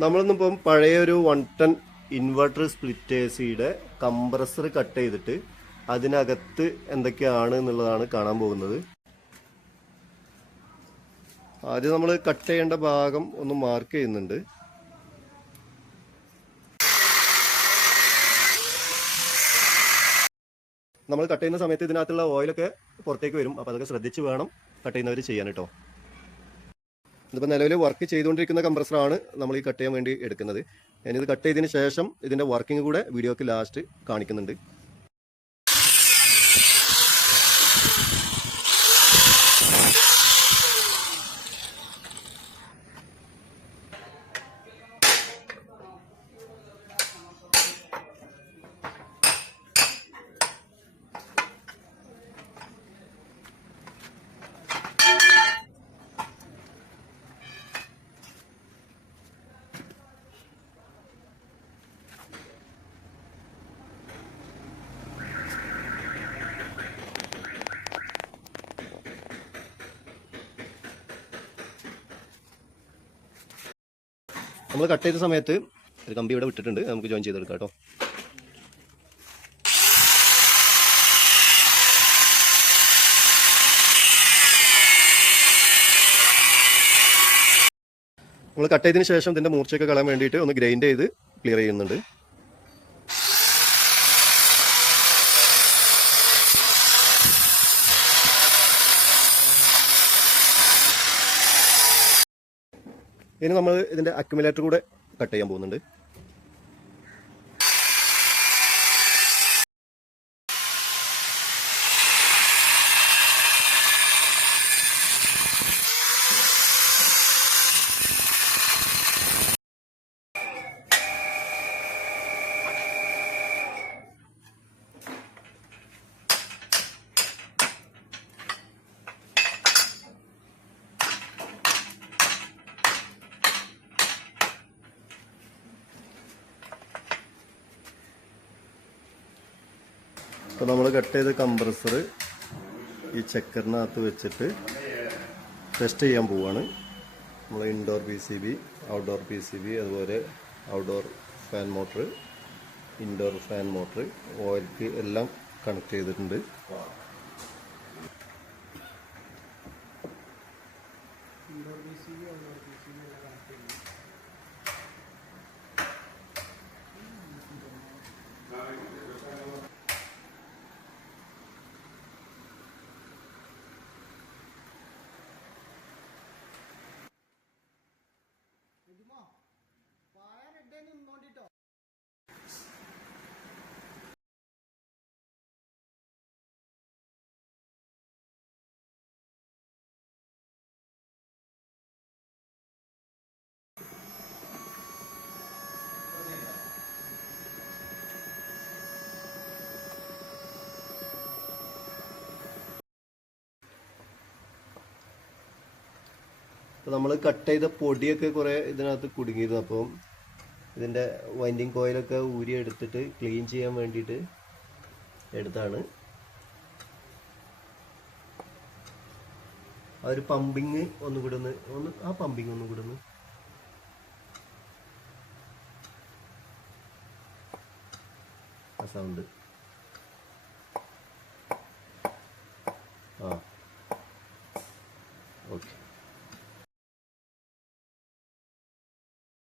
നമ്മളിന്നിപ്പം പഴയ ഒരു one ton inverter സിയുടെ കംപ്രസർ കട്ട് ചെയ്തിട്ട് അതിനകത്ത് എന്തൊക്കെയാണ് എന്നുള്ളതാണ് കാണാൻ പോകുന്നത്. ആദ്യം നമ്മൾ കട്ട് ചെയ്യേണ്ട ഭാഗം ഒന്ന് മാർക്ക് ചെയ്യുന്നുണ്ട്. നമ്മൾ കട്ട് ചെയ്യുന്ന സമയത്ത് ഇതിനകത്തുള്ള ഓയിലൊക്കെ പുറത്തേക്ക് വരും. അപ്പോൾ അതൊക്കെ ശ്രദ്ധിച്ച് വേണം കട്ട് ചെയ്യുന്നവർ ചെയ്യാൻ കേട്ടോ. ഇതിപ്പോൾ നിലവിൽ വർക്ക് ചെയ്തുകൊണ്ടിരിക്കുന്ന കംപ്രസറാണ് നമ്മൾ ഈ കട്ട് ചെയ്യാൻ വേണ്ടി എടുക്കുന്നത്. ഞാനിത് കട്ട് ചെയ്തതിന് ശേഷം ഇതിന്റെ വർക്കിംഗ് കൂടെ വീഡിയോക്ക് ലാസ്റ്റ് കാണിക്കുന്നുണ്ട്. നമ്മൾ കട്ട് ചെയ്ത സമയത്ത് ഒരു കമ്പി ഇവിടെ വിട്ടിട്ടുണ്ട്. നമുക്ക് ജോയിൻ ചെയ്തെടുക്കാം കേട്ടോ. നമ്മൾ കട്ട് ചെയ്തതിന് ശേഷം ഇതിന്റെ മൂർച്ചയൊക്കെ കളയാൻ വേണ്ടിയിട്ട് ഒന്ന് ഗ്രൈൻഡ് ചെയ്ത് ക്ലിയർ ചെയ്യുന്നുണ്ട്. ഇനി നമ്മൾ ഇതിന്റെ അക്യുമുലേറ്റർ കൂടെ കട്ട് ചെയ്യാൻ പോകുന്നുണ്ട്. അപ്പോൾ നമ്മൾ കട്ട് ചെയ്ത കംപ്രസർ ഈ ചെക്കറിനകത്ത് വെച്ചിട്ട് ടെസ്റ്റ് ചെയ്യാൻ പോവാണ്. നമ്മൾ indoor P C B outdoor P C B അതുപോലെ outdoor fan motor indoor fan motor ഓയിൽക്ക് എല്ലാം കണക്ട് ചെയ്തിട്ടുണ്ട്. നമ്മൾ കട്ട് ചെയ്ത പൊടിയൊക്കെ കുറേ ഇതിനകത്ത് കുടുങ്ങിയിരുന്നു. അപ്പം ഇതിന്റെ വൈൻഡിങ് കോയിലൊക്കെ ഊരി എടുത്തിട്ട് ക്ലീൻ ചെയ്യാൻ വേണ്ടിയിട്ട് എടുത്താണ്. ആ ഒരു പമ്പിങ് ഒന്ന് ഒന്ന് ആ പമ്പിങ് ഒന്നുകൂടെ ഒന്ന്. ആ സൗണ്ട്